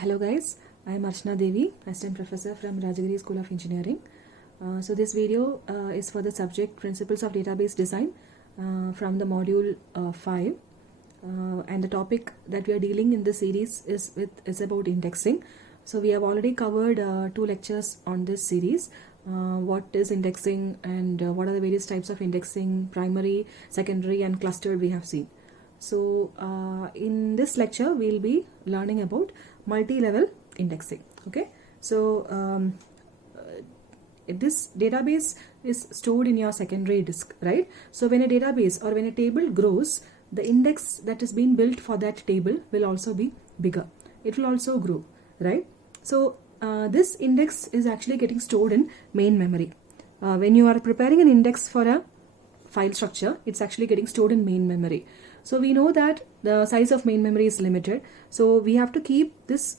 Hello guys, I am Archana Devi, Assistant Professor from Rajagiri School of Engineering. So this video is for the subject Principles of Database Design from the module 5, and the topic that we are dealing in this series is about indexing. So we have already covered 2 lectures on this series. What is indexing and what are the various types of indexing, primary, secondary and clustered we have seen. So in this lecture we'll be learning about multi-level indexing. Okay, so this database is stored in your secondary disk, right? So when a database or when a table grows, the index that is being built for that table will also be bigger. It will also grow, right? So this index is actually getting stored in main memory. When you are preparing an index for a file structure, it's actually getting stored in main memory. So we know that the size of main memory is limited, so we have to keep this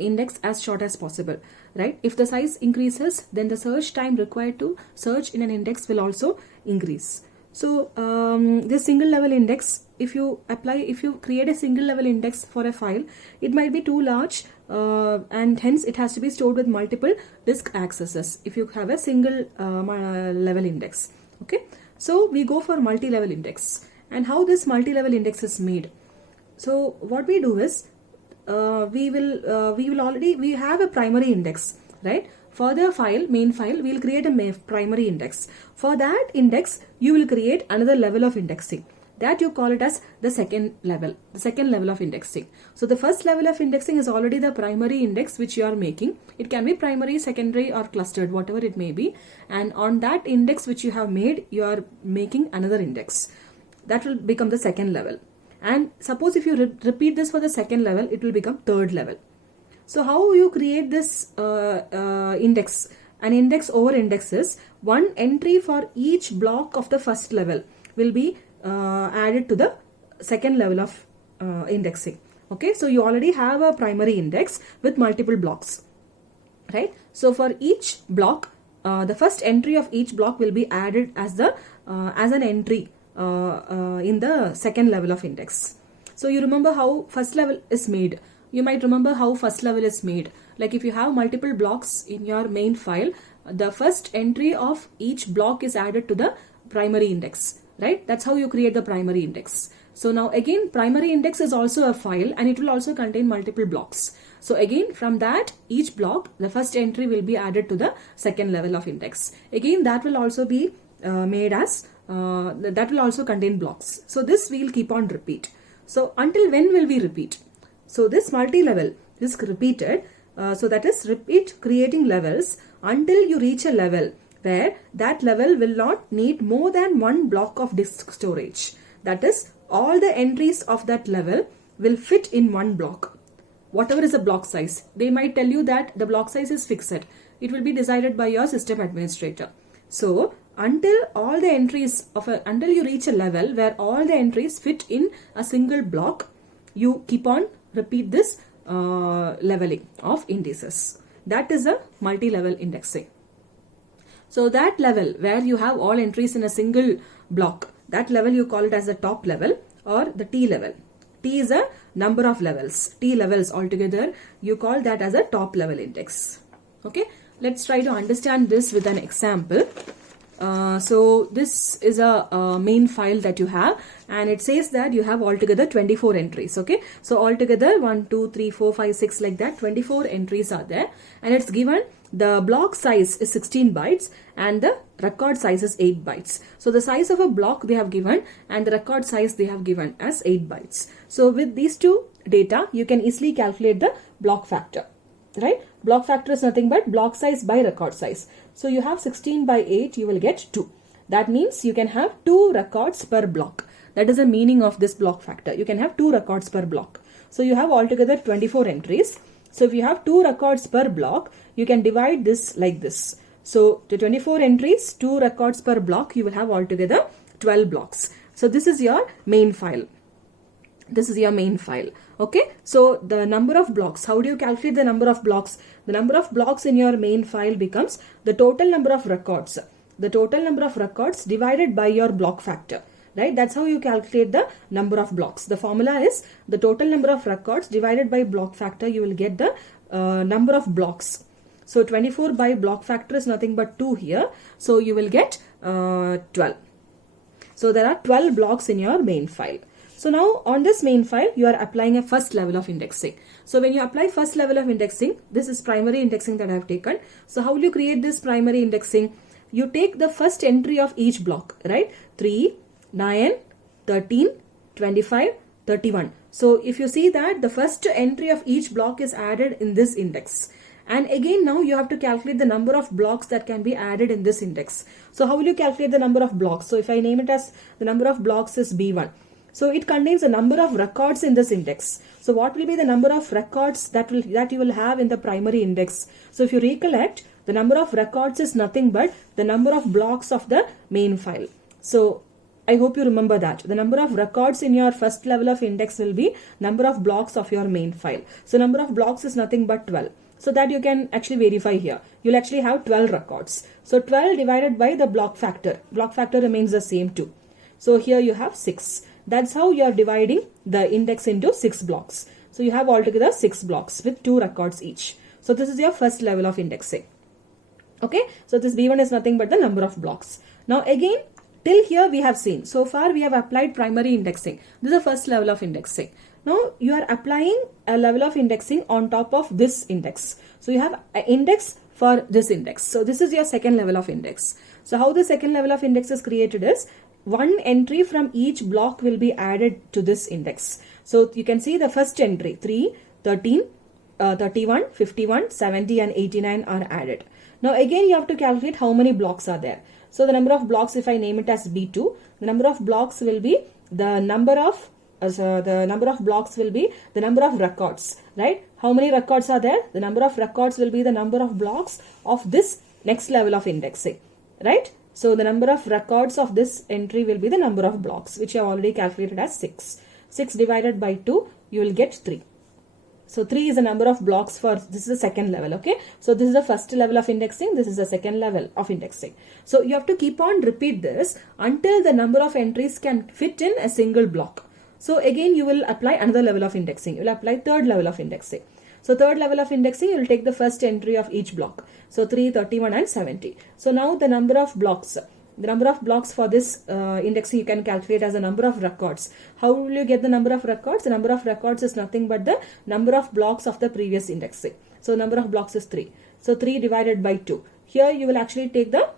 index as short as possible, right? If the size increases, then the search time required to search in an index will also increase. So this single level index, if you create a single level index for a file, it might be too large and hence it has to be stored with multiple disk accesses if you have a single level index. Okay, so we go for multi-level index. And how this multi-level index is made? So what we do is we have a primary index, right? For the file, main file, we will create a primary index. For that index, you will create another level of indexing. That you call it as the second level of indexing. So the first level of indexing is already the primary index which you are making. It can be primary, secondary or clustered, whatever it may be. And on that index which you have made, you are making another index. That will become the second level. And suppose if you repeat this for the second level, it will become third level. So how you create this index? An index over index is one entry for each block of the first level will be added to the second level of indexing. Okay, so you already have a primary index with multiple blocks, right? So for each block, the first entry of each block will be added as an entry in the second level of index. So you remember how first level is made. You might remember how first level is made. Like if you have multiple blocks in your main file, the first entry of each block is added to the primary index, right? That's how you create the primary index. So now again, primary index is also a file and it will also contain multiple blocks. So again, from that each block, the first entry will be added to the second level of index. Again, that will also be made as that will also contain blocks. So this we will keep on repeat. So until when will we repeat? So this multi-level is repeated. So that is repeat creating levels until you reach a level where that level will not need more than one block of disk storage. That is, all the entries of that level will fit in one block. Whatever is the block size, they might tell you that the block size is fixed. It will be decided by your system administrator. So until all the entries until you reach a level where all the entries fit in a single block, you keep on repeat this leveling of indices. That is a multi-level indexing. So that level where you have all entries in a single block, that level you call it as the top level or the T level. T is a number of levels. T levels altogether, you call that as a top level index. Okay, let's try to understand this with an example. So this is a main file that you have, and it says that you have altogether 24 entries. Okay, so altogether 1, 2, 3, 4, 5, 6 like that, 24 entries are there, and it's given the block size is 16 bytes and the record size is 8 bytes. So the size of a block they have given and the record size they have given as 8 bytes. So with these two data, you can easily calculate the block factor. Right? Block factor is nothing but block size by record size. So you have 16 by 8, you will get 2. That means you can have 2 records per block. That is the meaning of this block factor. You can have 2 records per block. So you have altogether 24 entries. So if you have 2 records per block, you can divide this like this. So the 24 entries, 2 records per block, you will have altogether 12 blocks. So this is your main file. This is your main file. Okay, so the number of blocks, how do you calculate the number of blocks? The number of blocks in your main file becomes the total number of records. The total number of records divided by your block factor. right? That's how you calculate the number of blocks. The formula is the total number of records divided by block factor. You will get the number of blocks. So 24 by block factor is nothing but 2 here. So you will get 12. So there are 12 blocks in your main file. So now on this main file, you are applying a first level of indexing. So when you apply first level of indexing, this is primary indexing that I have taken. So how will you create this primary indexing? You take the first entry of each block, right? 3, 9, 13, 25, 31. So if you see that the first entry of each block is added in this index. And again now you have to calculate the number of blocks that can be added in this index. So how will you calculate the number of blocks? So if I name it as the number of blocks is B1. So it contains a number of records in this index. So what will be the number of records that you will have in the primary index? So if you recollect, the number of records is nothing but the number of blocks of the main file. So I hope you remember that. The number of records in your first level of index will be number of blocks of your main file. So number of blocks is nothing but 12. So that you can actually verify here. You'll actually have 12 records. So 12 divided by the block factor. Block factor remains the same too. So here you have 6. That's how you are dividing the index into 6 blocks. So you have altogether 6 blocks with 2 records each. So this is your first level of indexing. Okay. So this B1 is nothing but the number of blocks. Now again, till here we have seen. So far we have applied primary indexing. This is the first level of indexing. Now you are applying a level of indexing on top of this index. So you have an index for this index. So this is your second level of index. So how the second level of index is created is one entry from each block will be added to this index. So you can see the first entry 3, 13, 31, 51, 70 and 89 are added. Now again you have to calculate how many blocks are there. So the number of blocks, if I name it as B2, the number of blocks will be the number of blocks will be the number of records, right? How many records are there? The number of records will be the number of blocks of this next level of indexing, right? So the number of records of this entry will be the number of blocks, which I have already calculated as 6. 6 divided by 2, you will get 3. So 3 is the number of blocks for, this is the second level, okay? So this is the first level of indexing, this is the second level of indexing. So you have to keep on repeat this until the number of entries can fit in a single block. So again you will apply another level of indexing, you will apply third level of indexing. So third level of indexing, you will take the first entry of each block. So 3, 31 and 70. So now the number of blocks for this indexing you can calculate as the number of records. How will you get the number of records? The number of records is nothing but the number of blocks of the previous indexing. So number of blocks is 3. So 3 divided by 2. Here you will actually take the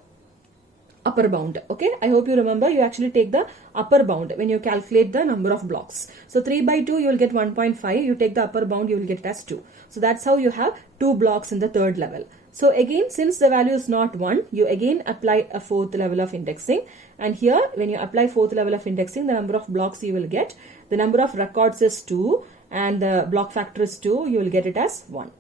upper bound. Okay, I hope you remember, you actually take the upper bound when you calculate the number of blocks. So 3 by 2 you will get 1.5. You take the upper bound, you will get it as 2. So that's how you have 2 blocks in the third level. So again, since the value is not 1, you again apply a fourth level of indexing. And here when you apply fourth level of indexing, the number of blocks you will get, the number of records is 2 and the block factor is 2, you will get it as 1.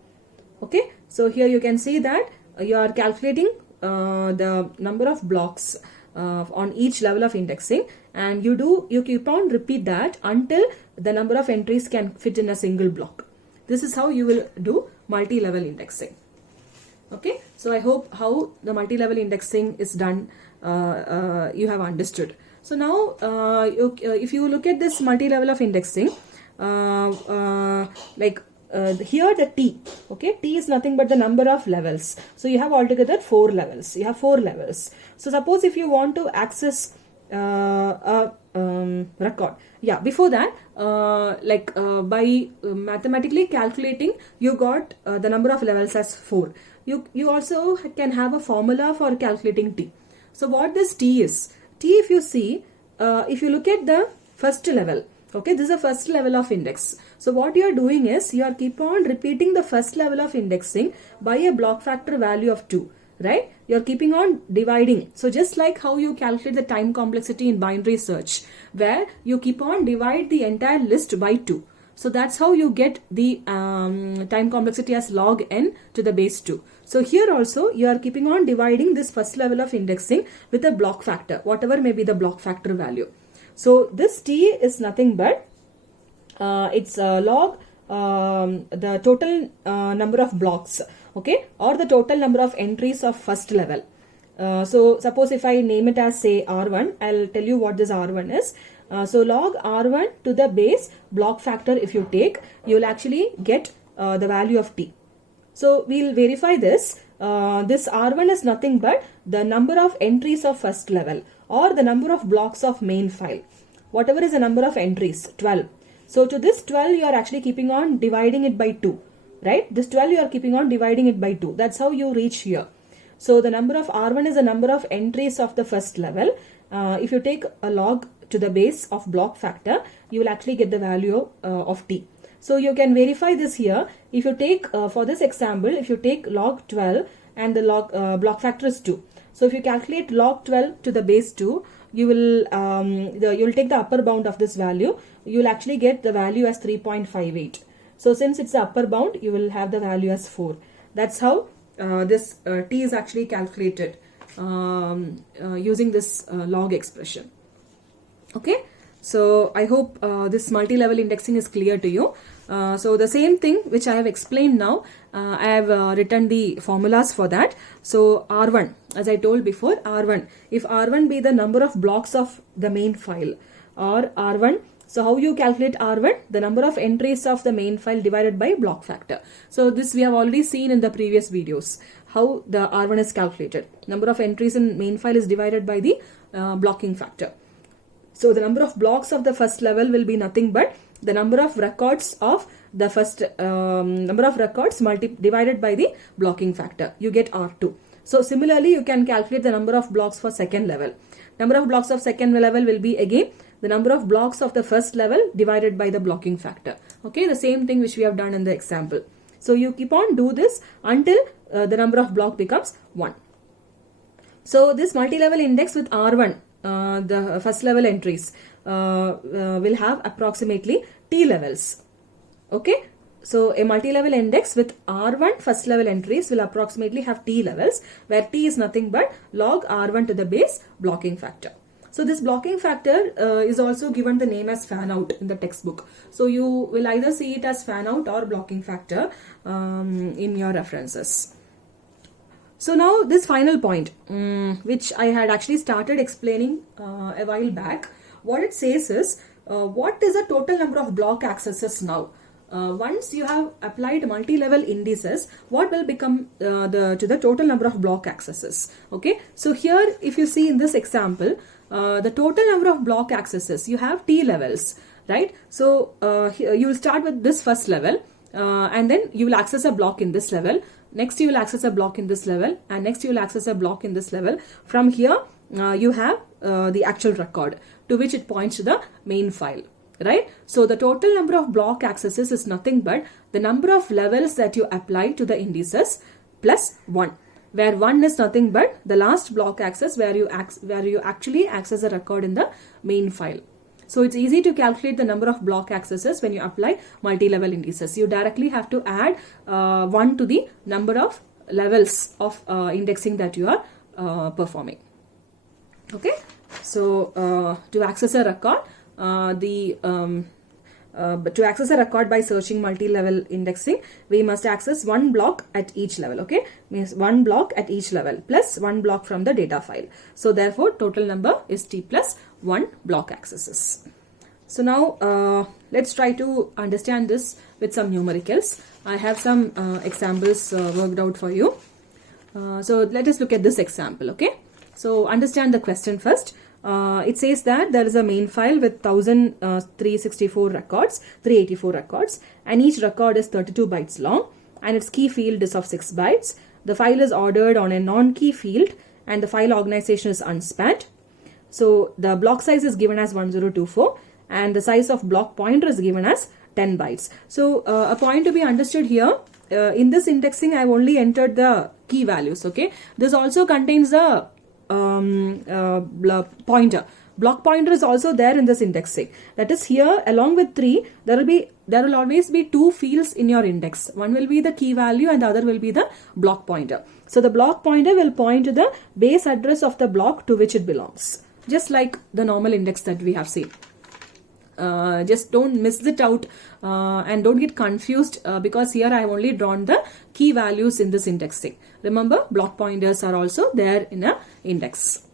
Okay, so here you can see that you are calculating the number of blocks on each level of indexing, and you keep on repeat that until the number of entries can fit in a single block. This is how you will do multi-level indexing. Okay, so I hope how the multi-level indexing is done you have understood. So now if you look at this multi-level of indexing, here the T, okay, T is nothing but the number of levels. So you have altogether 4 levels. You have 4 levels. So suppose if you want to access a record, yeah, before that by mathematically calculating, you got the number of levels as 4. You also can have a formula for calculating T. So what this T is? T, if you see, if you look at the first level, okay, this is the first level of index. So what you are doing is you are keep on repeating the first level of indexing by a block factor value of 2, right? You are keeping on dividing. So just like how you calculate the time complexity in binary search, where you keep on divide the entire list by 2. So that's how you get the time complexity as log n to the base 2. So here also you are keeping on dividing this first level of indexing with a block factor, whatever may be the block factor value. So this T is nothing but it's log the total number of blocks, okay, or the total number of entries of first level. So suppose if I name it as say R1, I'll tell you what this R1 is. So log R1 to the base block factor if you take, you'll actually get the value of t. So we'll verify this. This R1 is nothing but the number of entries of first level or the number of blocks of main file. Whatever is the number of entries, 12. So to this 12 you are actually keeping on dividing it by 2. Right? This 12 you are keeping on dividing it by 2. That's how you reach here. So the number of R1 is the number of entries of the first level. If you take a log to the base of block factor, you will actually get the value of t. So you can verify this here. If you take, for this example, if you take log 12 and the log block factor is 2. So if you calculate log 12 to the base 2, you will you'll take the upper bound of this value. You will actually get the value as 3.58. So since it's the upper bound, you will have the value as 4. That's how this t is actually calculated using this log expression. Okay, so I hope this multi-level indexing is clear to you. So the same thing which I have explained now, I have written the formulas for that. So R1, as I told before, R1, if R1 be the number of blocks of the main file, or R1, so how you calculate R1? The number of entries of the main file divided by block factor. So this we have already seen in the previous videos, how the R1 is calculated. Number of entries in main file is divided by the blocking factor. So the number of blocks of the first level will be nothing but the number of records of the first number of records divided by the blocking factor. You get R2. So similarly, you can calculate the number of blocks for second level. Number of blocks of second level will be again the number of blocks of the first level divided by the blocking factor. Okay, the same thing which we have done in the example. So you keep on do this until the number of block becomes 1. So this multi-level index with R1, the first level entries will have approximately t levels. Okay, so a multi-level index with R1 first level entries will approximately have t levels, where t is nothing but log R1 to the base blocking factor. So this blocking factor is also given the name as fan out in the textbook. So you will either see it as fan out or blocking factor in your references. So now this final point, which I had actually started explaining a while back, what it says is, what is the total number of block accesses now? Once you have applied multi-level indices, what will become to the total number of block accesses? Okay, so here if you see in this example, the total number of block accesses, you have t levels, right? So you will start with this first level and then you will access a block in this level. Next you will access a block in this level, and next you will access a block in this level. From here you have the actual record to which it points to the main file, right? So the total number of block accesses is nothing but the number of levels that you apply to the indices plus 1, where 1 is nothing but the last block access where you actually access a record in the main file. So it's easy to calculate the number of block accesses when you apply multi-level indices. You directly have to add 1 to the number of levels of indexing that you are performing. Okay, so to access a record, to access a record by searching multi-level indexing, we must access one block at each level. Okay, means one block at each level plus one block from the data file. So therefore total number is t plus 1 block accesses. So now let's try to understand this with some numericals. I have some examples worked out for you. So let us look at this example. Okay, so understand the question first. It says that there is a main file with 1364 records, 384 records, and each record is 32 bytes long, and its key field is of 6 bytes. The file is ordered on a non-key field, and the file organization is unspanned. So the block size is given as 1024, and the size of block pointer is given as 10 bytes. So a point to be understood here, in this indexing I have only entered the key values. Okay, this also contains the pointer. Block pointer is also there in this indexing. That is, here along with 3 there will always be 2 fields in your index. One will be the key value and the other will be the block pointer. So the block pointer will point to the base address of the block to which it belongs, just like the normal index that we have seen. just don't miss it out and don't get confused because here I have only drawn the key values in this indexing. Remember, block pointers are also there in a index.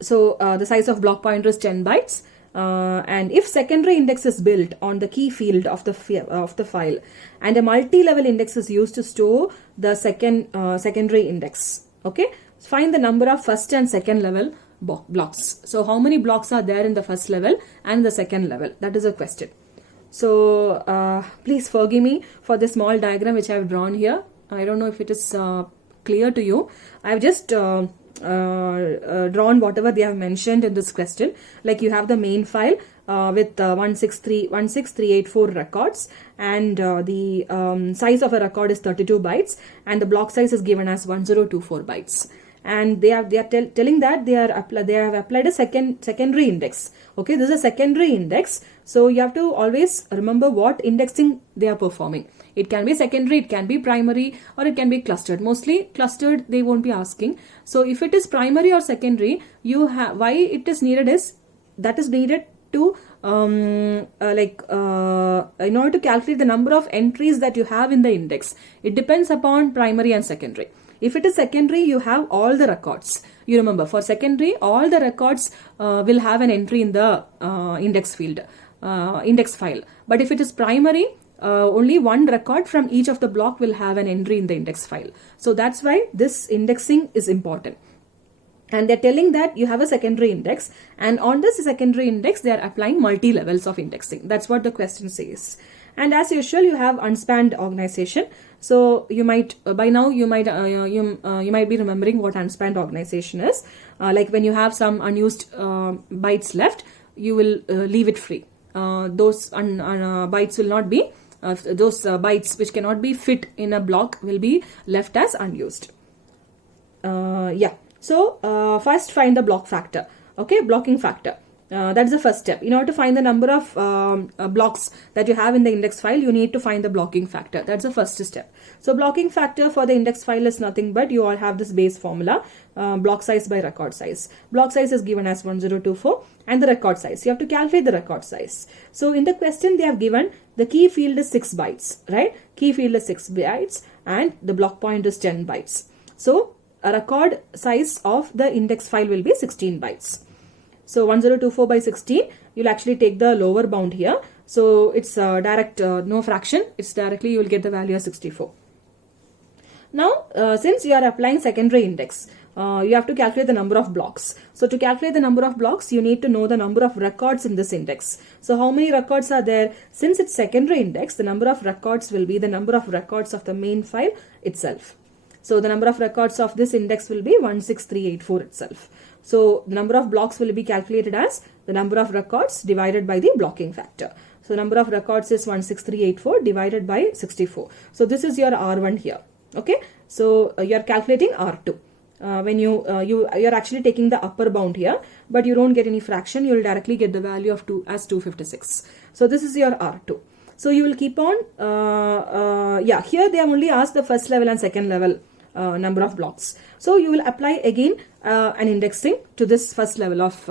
So the size of block pointer is 10 bytes. And if secondary index is built on the key field of the file, and a multi-level index is used to store the secondary index, okay, find the number of first and second level blocks. So how many blocks are there in the first level and the second level? That is a question. So please forgive me for the small diagram which I have drawn here. I don't know if it is clear to you. I have just drawn whatever they have mentioned in this question. Like you have the main file with 16384 records, and the size of a record is 32 bytes, and the block size is given as 1024 bytes. And they are telling that they have applied a secondary index. Okay, this is a secondary index, so you have to always remember what indexing they are performing. It can be secondary, it can be primary, or it can be clustered. Mostly clustered they won't be asking. So if it is primary or secondary, you have, why it is needed is, that is needed to in order to calculate the number of entries that you have in the index. It depends upon primary and secondary. If it is secondary, you have all the records. You remember, for secondary, all the records will have an entry in the index field, index file. But if it is primary, only one record from each of the block will have an entry in the index file. So that's why this indexing is important. And they're telling that you have a secondary index, and on this secondary index, they are applying multi-levels of indexing. That's what the question says. And as usual, you have unspanned organization. So you might, by now, you might be remembering what unspanned organization is. Like when you have some unused bytes left, you will leave it free. Those bytes will not be, those bytes which cannot be fit in a block will be left as unused. Yeah. So first find the block factor. Okay, blocking factor. That is the first step. In order to find the number of blocks that you have in the index file, you need to find the blocking factor. That's the first step. So blocking factor for the index file is nothing but you all have this base formula, block size by record size. Block size is given as 1024 and the record size. You have to calculate the record size. So in the question they have given the key field is 6 bytes, right? Key field is 6 bytes and the block point is 10 bytes. So a record size of the index file will be 16 bytes. So 1024 by 16, you'll actually take the lower bound here. So it's direct, no fraction. It's directly, you will get the value of 64. Now, since you are applying secondary index, you have to calculate the number of blocks. So to calculate the number of blocks, you need to know the number of records in this index. So how many records are there? Since it's secondary index, the number of records will be the number of records of the main file itself. So the number of records of this index will be 16384 itself. So the number of blocks will be calculated as the number of records divided by the blocking factor. So number of records is 16384 divided by 64. So this is your R1 here. Okay. So you are calculating R2. When you're actually taking the upper bound here, but you don't get any fraction, you will directly get the value of 2 as 256. So this is your R2. So you will keep on, yeah, here they have only asked the first level and second level number of blocks. So you will apply again an indexing to this first level of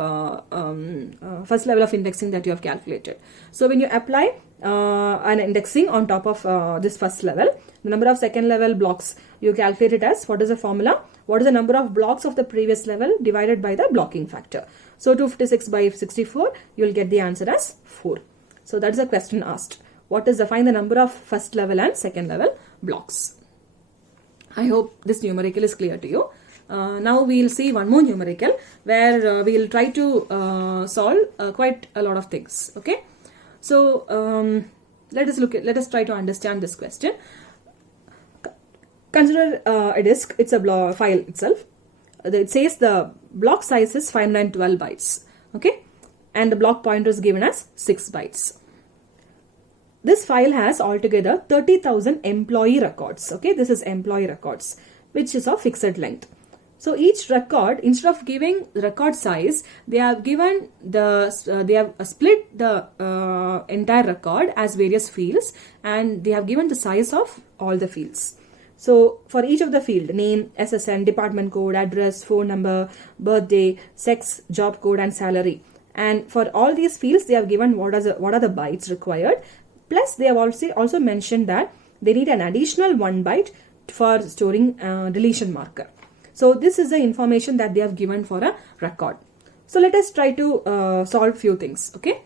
indexing that you have calculated. So when you apply an indexing on top of this first level, the number of second level blocks, you calculate it as, what is the formula? What is the number of blocks of the previous level divided by the blocking factor? So 256 by 64, you will get the answer as 4. So that is a question asked. What is find the number of first level and second level blocks? I hope this numerical is clear to you. Now we will see one more numerical where we will try to solve quite a lot of things. Okay, so let us try to understand this question. Consider a disk. It's a file itself. It says the block size is 512 bytes. Okay, and the block pointer is given as 6 bytes. This file has altogether 30,000 employee records. Okay, this is employee records, which is of fixed length. So each record, instead of giving the record size, they have given the they have split the entire record as various fields, and they have given the size of all the fields. So for each of the field, name, SSN, department code, address, phone number, birthday, sex, job code, and salary, And for all these fields, they have given what are the bytes required. Plus, they have also mentioned that they need an additional 1 byte for storing deletion marker. So this is the information that they have given for a record. So let us try to solve few things. Okay.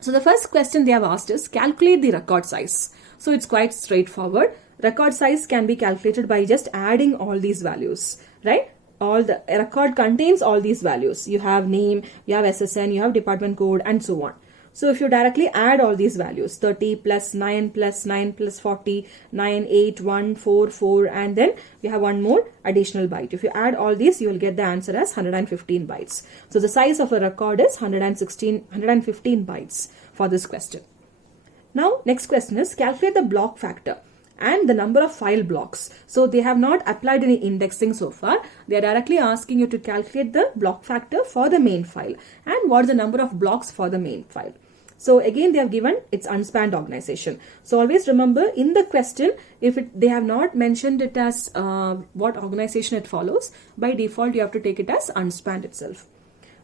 So the first question they have asked is calculate the record size. So it's quite straightforward. Record size can be calculated by just adding all these values, right? All the record contains all these values. You have name, you have SSN, you have department code, and so on. So if you directly add all these values, 30 plus 9 plus 9 plus 40, 9, 8, 1, 4, 4, and then you have one more additional byte. If you add all these, you will get the answer as 115 bytes. So the size of a record is 115 bytes for this question. Now, next question is calculate the block factor and the number of file blocks. So they have not applied any indexing so far. They are directly asking you to calculate the block factor for the main file and what is the number of blocks for the main file. So again, they have given its unspanned organization. So always remember in the question, if they have not mentioned it as what organization it follows, by default you have to take it as unspanned itself.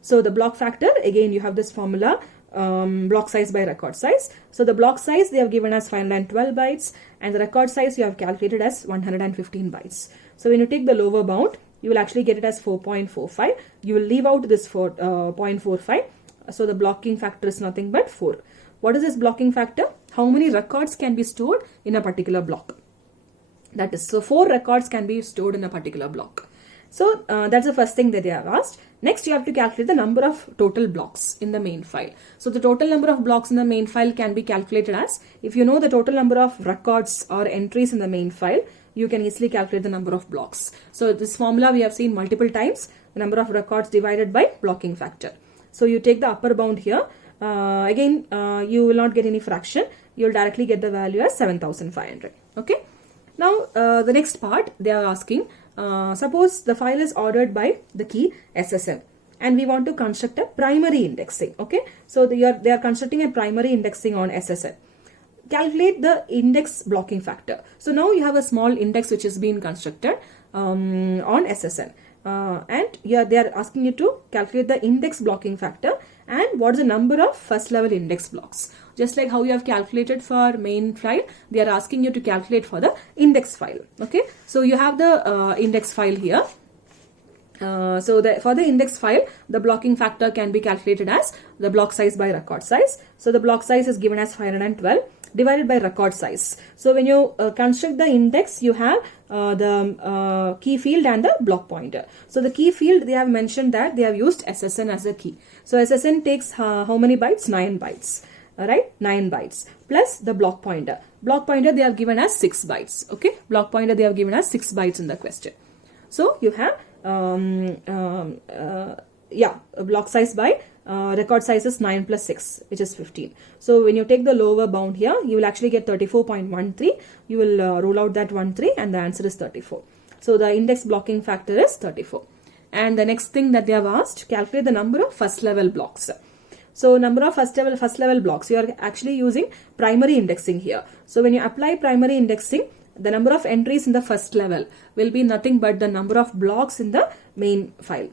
So the block factor, again you have this formula, block size by record size. So the block size they have given as 512 bytes and the record size you have calculated as 115 bytes. So when you take the lower bound, you will actually get it as 4.45. You will leave out this 0.45. So the blocking factor is nothing but 4. What is this blocking factor? How many records can be stored in a particular block? That is, so 4 records can be stored in a particular block. So that's the first thing that they have asked. Next, you have to calculate the number of total blocks in the main file. So the total number of blocks in the main file can be calculated as, if you know the total number of records or entries in the main file, you can easily calculate the number of blocks. So this formula we have seen multiple times, the number of records divided by blocking factor. So you take the upper bound here. Again, you will not get any fraction. You will directly get the value as 7,500. Okay. Now, the next part they are asking, suppose the file is ordered by the key SSN and we want to construct a primary indexing. Okay. So they are constructing a primary indexing on SSN. Calculate the index blocking factor. So now you have a small index which is being constructed on SSN. And here they are asking you to calculate the index blocking factor and what is the number of first level index blocks. Just like how you have calculated for main file, they are asking you to calculate for the index file. Okay, so you have the index file here. For the index file, the blocking factor can be calculated as the block size by record size. So the block size is given as 512 divided by record size. So when you construct the index, you have the key field and the block pointer. So the key field, they have mentioned that they have used SSN as a key. So SSN takes how many bytes? 9 bytes. Right, 9 bytes plus the block pointer. Block pointer they have given as 6 bytes. Okay, block pointer they have given as 6 bytes in the question. So you have block size by record size is 9 plus 6, which is 15. So when you take the lower bound here, you will actually get 34.13. You will rule out that 13 and the answer is 34. So the index blocking factor is 34. And the next thing that they have asked, calculate the number of first level blocks. So number of first level blocks, you are actually using primary indexing here. So when you apply primary indexing, the number of entries in the first level will be nothing but the number of blocks in the main file.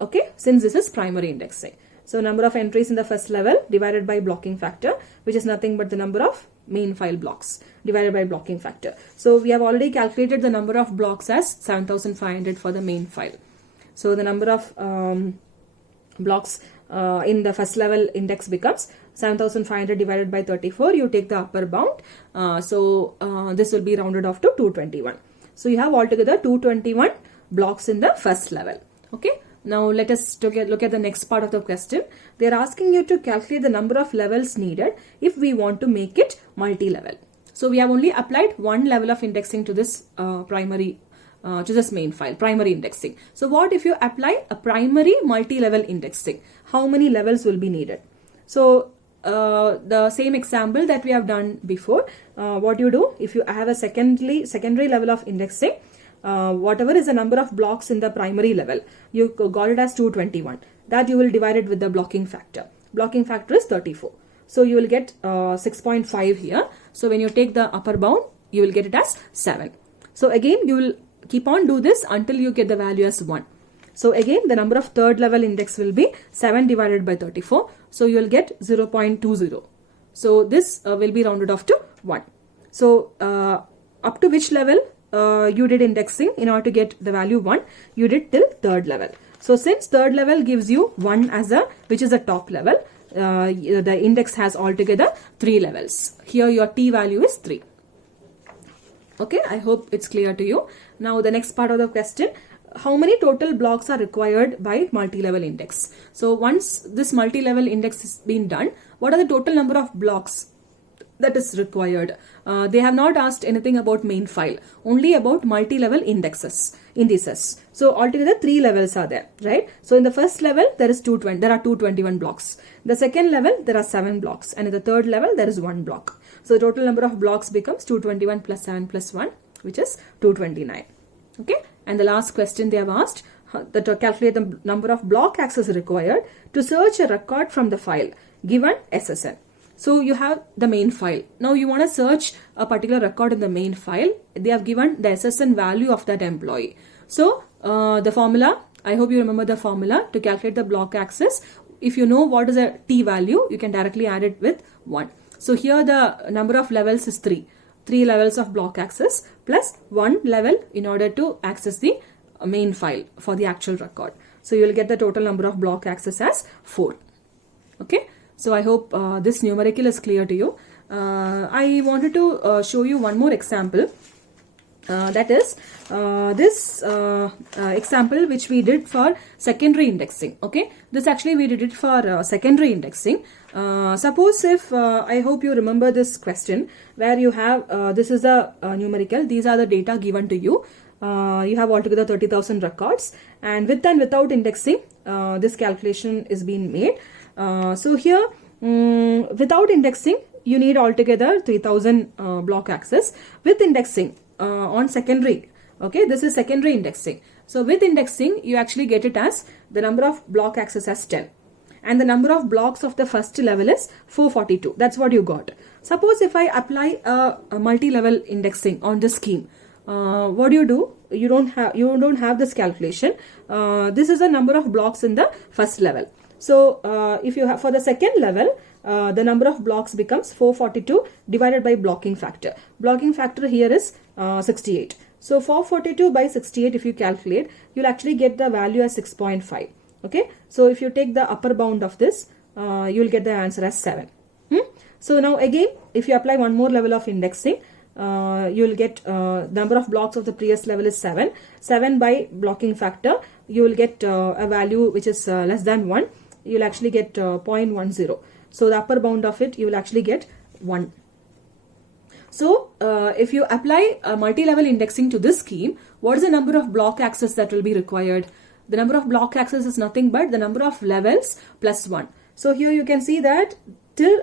Okay, since this is primary indexing. So number of entries in the first level divided by blocking factor, which is nothing but the number of main file blocks divided by blocking factor. So we have already calculated the number of blocks as 7,500 for the main file. So the number of blocks in the first level index becomes 7,500 divided by 34. You take the upper bound. This will be rounded off to 221. So you have altogether 221 blocks in the first level. Okay. Now let us look at the next part of the question. They are asking you to calculate the number of levels needed if we want to make it multi-level. So we have only applied one level of indexing to this to this main file, primary indexing. So what if you apply a primary multi-level indexing? How many levels will be needed? So the same example that we have done before, what you do, if you have a secondary level of indexing, whatever is the number of blocks in the primary level, you got it as 221. That you will divide it with the blocking factor. Blocking factor is 34. So you will get 6.5 here. So when you take the upper bound, you will get it as 7. So again, you will keep on do this until you get the value as 1. So again, the number of third level index will be 7 divided by 34. So you will get 0.20. So this will be rounded off to 1. So up to which level you did indexing in order to get the value 1? You did till third level. So since third level gives you 1 as which is the top level, the index has altogether 3 levels. Here your t value is 3. Okay, I hope it's clear to you. Now the next part of the question, how many total blocks are required by multi-level index? So once this multi-level index has been done, what are the total number of blocks that is required? They have not asked anything about main file, only about multi-level indices. So altogether 3 levels are there, right? So in the first level there are 221 blocks. The second level there are 7 blocks, and in the third level there is 1 block. So the total number of blocks becomes 221 plus 7 plus 1, which is 229. Okay, and the last question they have asked, to calculate the number of block access required to search a record from the file given SSN. So you have the main file. Now you want to search a particular record in the main file. They have given the SSN value of that employee. So the formula, I hope you remember the formula to calculate the block access. If you know what is a t value, you can directly add it with 1. So here the number of levels is 3. 3 levels of block access plus 1 level in order to access the main file for the actual record. So you will get the total number of block access as 4. Okay. So I hope this numerical is clear to you. I wanted to show you one more example. That is this example which we did for secondary indexing. Okay, this actually we did it for secondary indexing. Suppose if I hope you remember this question where you have this is the numerical. These are the data given to you. You have altogether 30,000 records, and with and without indexing, this calculation is being made. So here, without indexing, you need altogether 3000 block access. With indexing on secondary, okay, this is secondary indexing. So with indexing, you actually get it as the number of block access as 10. And the number of blocks of the first level is 442. That's what you got. Suppose if I apply a multi-level indexing on this scheme, what do? You don't have this calculation. This is the number of blocks in the first level. So if you have for the second level, the number of blocks becomes 442 divided by blocking factor. Blocking factor here is 68. So 442 by 68, if you calculate, you'll actually get the value as 6.5. Okay. So if you take the upper bound of this, you'll get the answer as 7. So now again, if you apply one more level of indexing, you'll get number of blocks of the previous level is 7. 7 by blocking factor, you will get a value which is less than 1. You'll actually get 0.10. So the upper bound of it, you will actually get 1. So if you apply a multi-level indexing to this scheme, what is the number of block access that will be required? The number of block access is nothing but the number of levels plus 1. So here you can see that till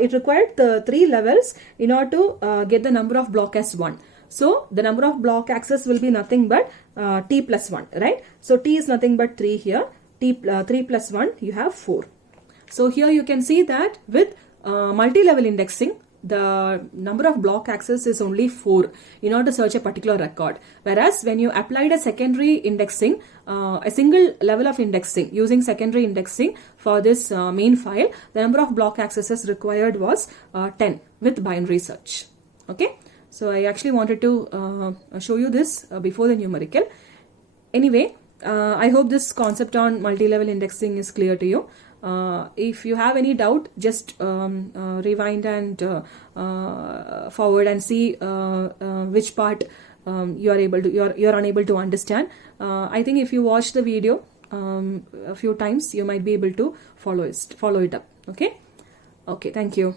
it required the 3 levels in order to get the number of block as 1. So the number of block access will be nothing but t plus 1, right? So t is nothing but 3 here. 3 plus 1, you have 4. So here you can see that with multi-level indexing, the number of block access is only 4 in order to search a particular record. Whereas when you applied a secondary indexing, a single level of indexing using secondary indexing for this main file, the number of block accesses required was 10 with binary search. Okay. So I actually wanted to show you this before the numerical. Anyway, I hope this concept on multi-level indexing is clear to you. If you have any doubt, just rewind and forward and see which part you are unable to understand. I think if you watch the video a few times, you might be able to follow it up. Okay. Thank you.